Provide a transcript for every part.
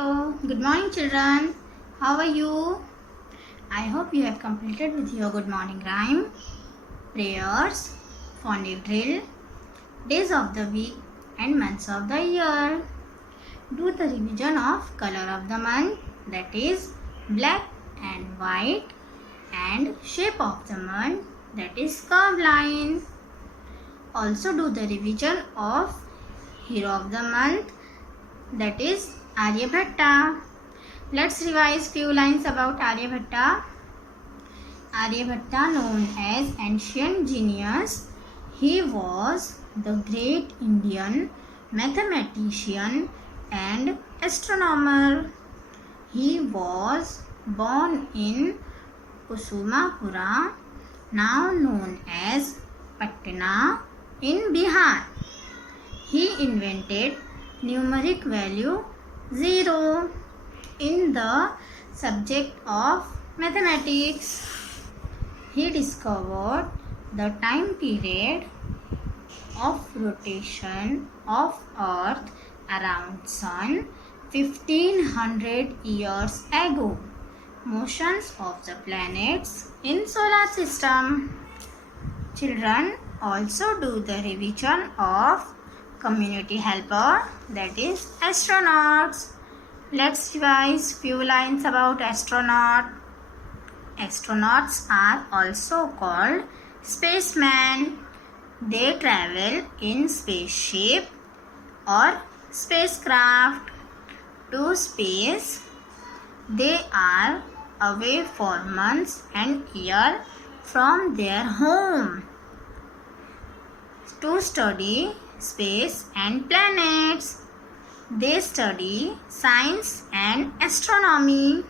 Hello, good morning children. How are you? I hope you have completed with your good morning rhyme, prayers, phonic drill, days of the week and months of the year. Do the revision of color of the month, that is black and white, and shape of the month, that is curved line. Also do the revision of hero of the month, that is Aryabhatta. Let's revise few lines about Aryabhatta. Aryabhatta, known as ancient genius, he was the great Indian mathematician and astronomer. He was born in Kusumapura, now known as Patna, in Bihar. He invented numeric value 0 in the subject of mathematics. He discovered the time period of rotation of Earth around Sun 1500 years ago. Motions of the planets in solar system. Children, also do the revision of community helper, that is astronauts. Let's revise few lines about astronaut. Astronauts are also called spacemen. They travel in spaceship or spacecraft to space. They are away for months and years from their home to study space and planets. They study science and astronomy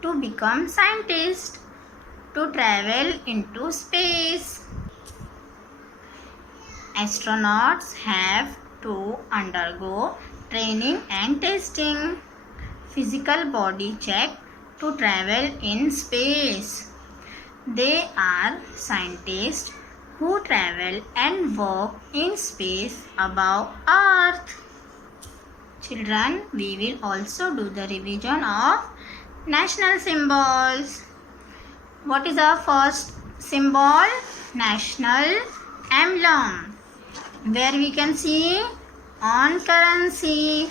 to become scientists, to travel into space. Astronauts have to undergo training and testing, physical body check to travel in space. They are scientists who travel and work in space above Earth. Children, we will also do the revision of national symbols. What is our first symbol? National emblem, where we can see on currency,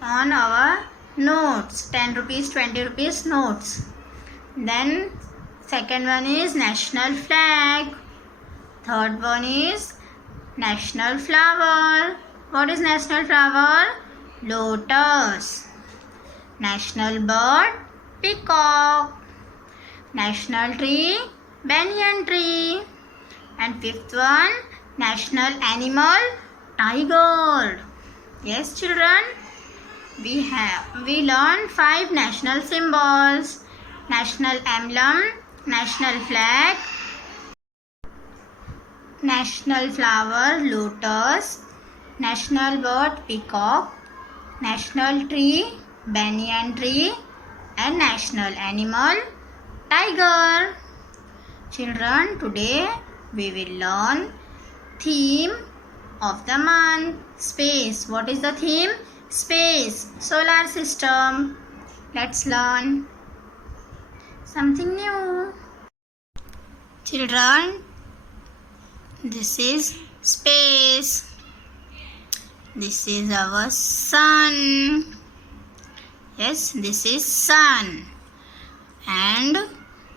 on our notes, 10 rupees, 20 rupees notes. Then second one is national flag. Third one is national flower. What is national flower? Lotus. National bird? Peacock. National tree? Banyan tree. And fifth one, national animal? Tiger. Yes, children, we learned 5 national symbols: national emblem, national flag, national flower lotus, national bird peacock, national tree banyan tree, and national animal tiger. Children, today we will learn theme of the month, space. What is the theme? Space, solar system. Let's learn something new. Children, this is space. This is our sun. Yes, this is sun. And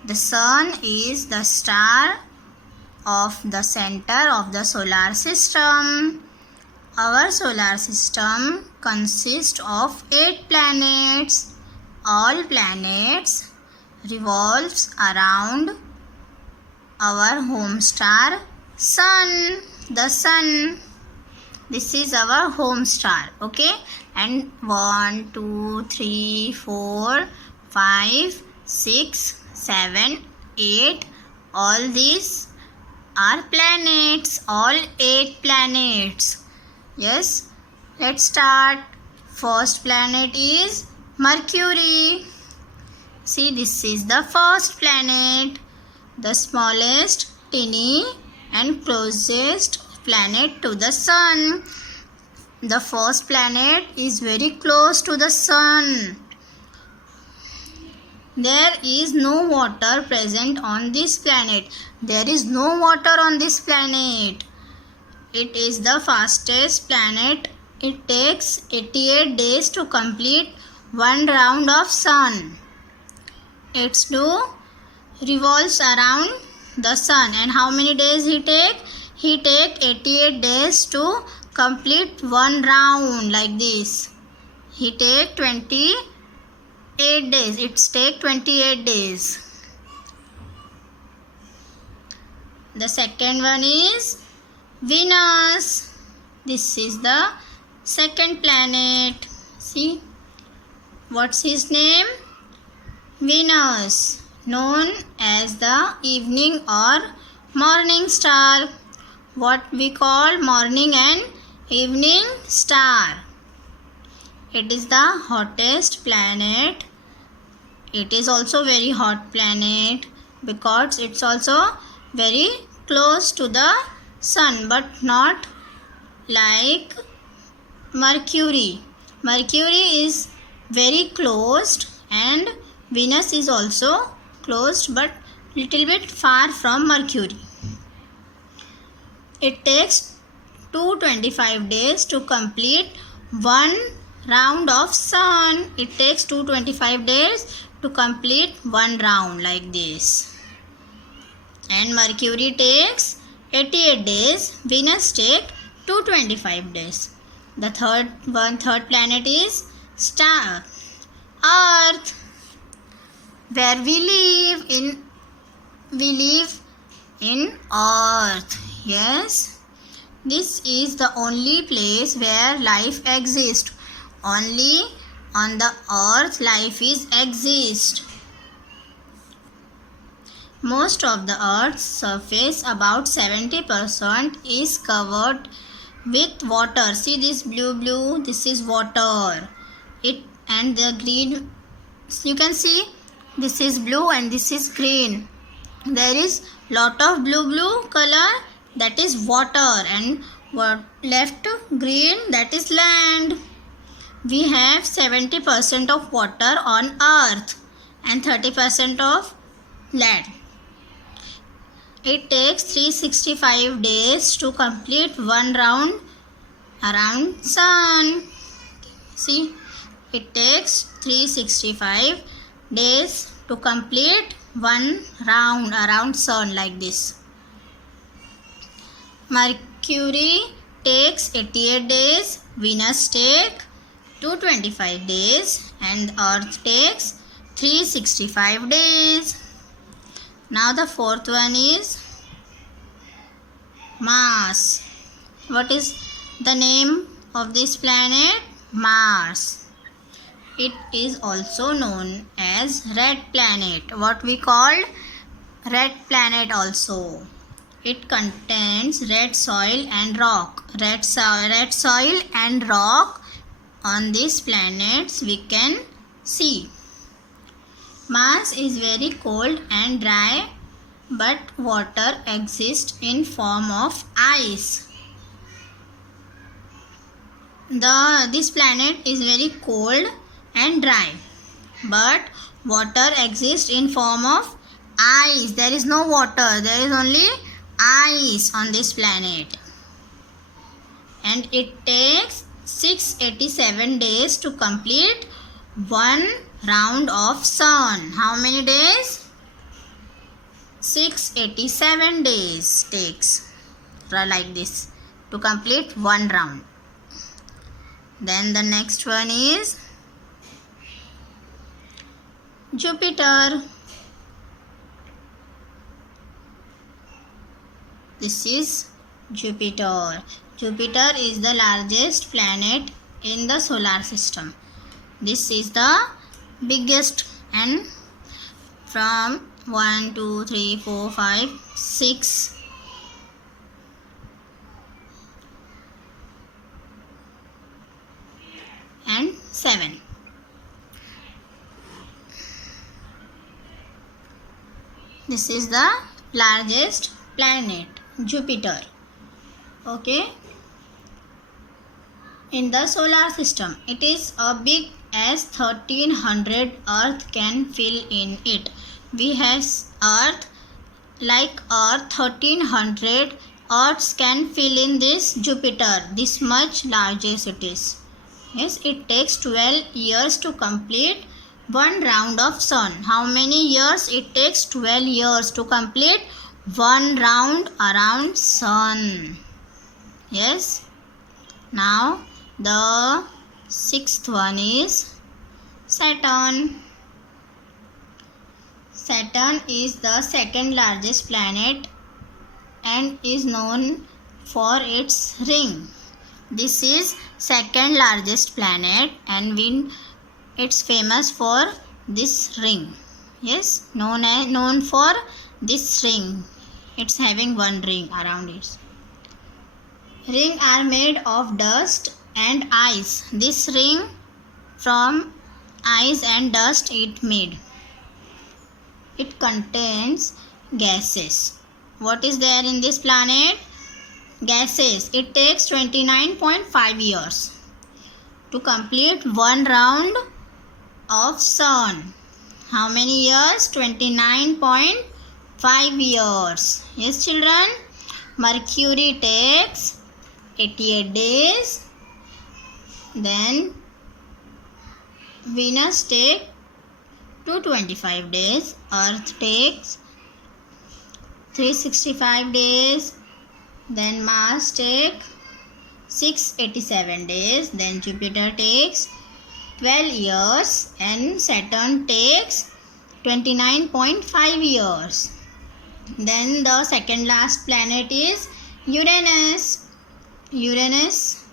the sun is the star of the center of the solar system. Our solar system consists of 8 planets. All planets revolves around our home star sun, the sun. This is our home star, okay? And 1, 2, 3, 4, 5, 6, 7, 8, all these are planets, all 8 planets. Yes, let's start. First planet is Mercury. See, this is the first planet, the smallest, teeny and closest planet to the sun. The first planet is very close to the sun. There is no water present on this planet. There is no water on this planet. It is the fastest planet. It takes 88 days to complete one round of sun. Its do revolves around the sun. And how many days he take? He take 88 days to complete one round like this. He take 28 days. It's take 28 days. The second one is Venus. This is the second planet. See, what's his name? Venus, known as the evening or morning star. What we call morning and evening star. It is the hottest planet. It is also very hot planet because it's also very close to the sun, but not like Mercury. Mercury is very closed and Venus is also closed but little bit far from Mercury. It takes 225 days to complete one round of sun. It takes 225 days to complete one round like this. And Mercury takes 88 days. Venus takes 225 days. The third planet is star, Earth, where we live in Earth. Yes, this is the only place where life exists. Only on the Earth life exists. Most of the Earth's surface, about 70%, is covered with water. See this blue, this is water. And the green, you can see this is blue and this is green. There is lot of blue color, that is water, and what left green, that is land. We have 70% of water on Earth and 30% of land. It takes 365 days to complete one round around sun. See, it takes 365 days to complete one round around sun like this. Mercury takes 88 days, Venus takes 225 days and Earth takes 365 days. Now the fourth one is Mars. What is the name of this planet? Mars. It is also known as red planet. What we call red planet also. It contains red soil and rock. Red soil and rock on these planets we can see. Mars is very cold and dry, but water exists in form of ice. This planet is very cold and dry, but water exists in form of ice. There is no water, there is only ice on this planet. And it takes 687 days to complete one round of sun. How many days? 687 days takes like this to complete one round. Then the next one is Jupiter. This is Jupiter. Jupiter is the largest planet in the solar system. This is the biggest, and from 1, 2, 3, 4, 5, 6 and 7. This is the largest planet, Jupiter. Okay. in the solar system. It is as big as 1300 Earth can fill in it. We have Earth, like Earth, 1300 Earths can fill in this Jupiter. This much largest it is. Yes, it takes 12 years to complete one round of sun. How many years? It takes 12 years to complete one round around sun. Yes. Now the sixth one is Saturn. Saturn is the second largest planet and is known for its ring. This is second largest planet and it's famous for this ring. Yes, known for this ring. It's having one ring around it. Rings are made of dust and ice. This ring from ice and dust it made. It contains gases. What is there in this planet? Gases. It takes 29.5 years to complete one round of sun. How many years? 29.5 years. Yes, children. Mercury takes 88 days. Then Venus takes 225 days. Earth takes 365 days. Then Mars takes 687 days. Then Jupiter takes 12 years and Saturn takes 29.5 years. Then the second last planet is Uranus. Uranus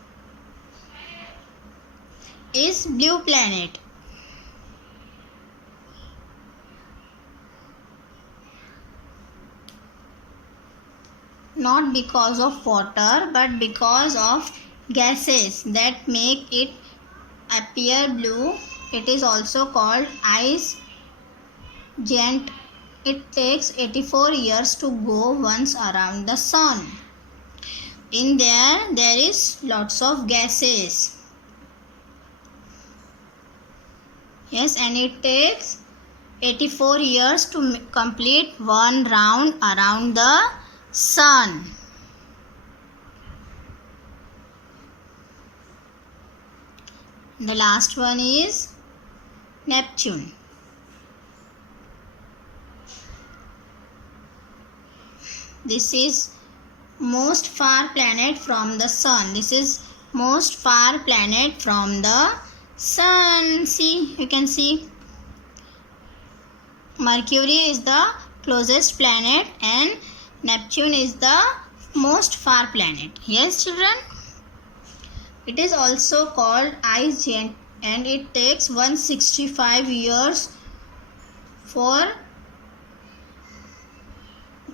is blue planet. Not because of water but because of gases that make it appear blue. It is also called ice giant. It takes 84 years to go once around the sun. In there is lots of gases. Yes, and it takes 84 years to complete one round around the sun. The last one is Neptune. This is most far planet from the sun. This is most far planet from the sun. See, you can see Mercury is the closest planet and Neptune is the most far planet. Yes, children. It is also called ice giant and it takes 165 years for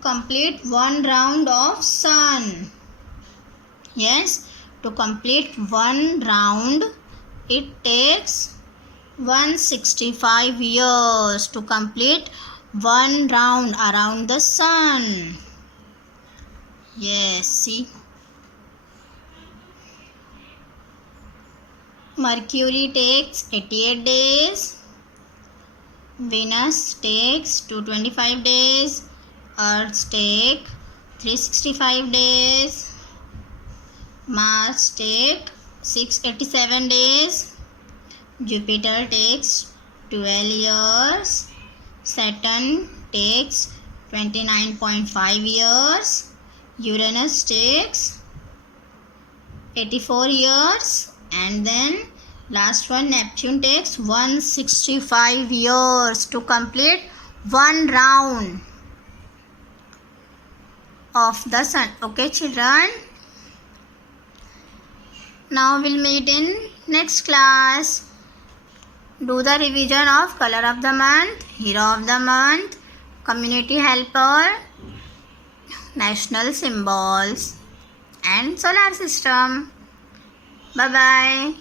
complete one round of sun. Yes, to complete one round it takes 165 years to complete one round around the sun. Yes, see. Mercury takes 88 days. Venus takes 225 days. Earth takes 365 days. Mars takes 687 days. Jupiter takes 12 years. Saturn takes 29.5 years. Uranus takes 84 years. And then last one, Neptune takes 165 years to complete one round of the sun. Okay, children. Now we'll meet in next class. Do the revision of color of the month, hero of the month, community helper, national symbols and solar system. Bye bye.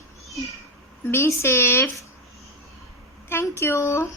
Be safe. Thank you.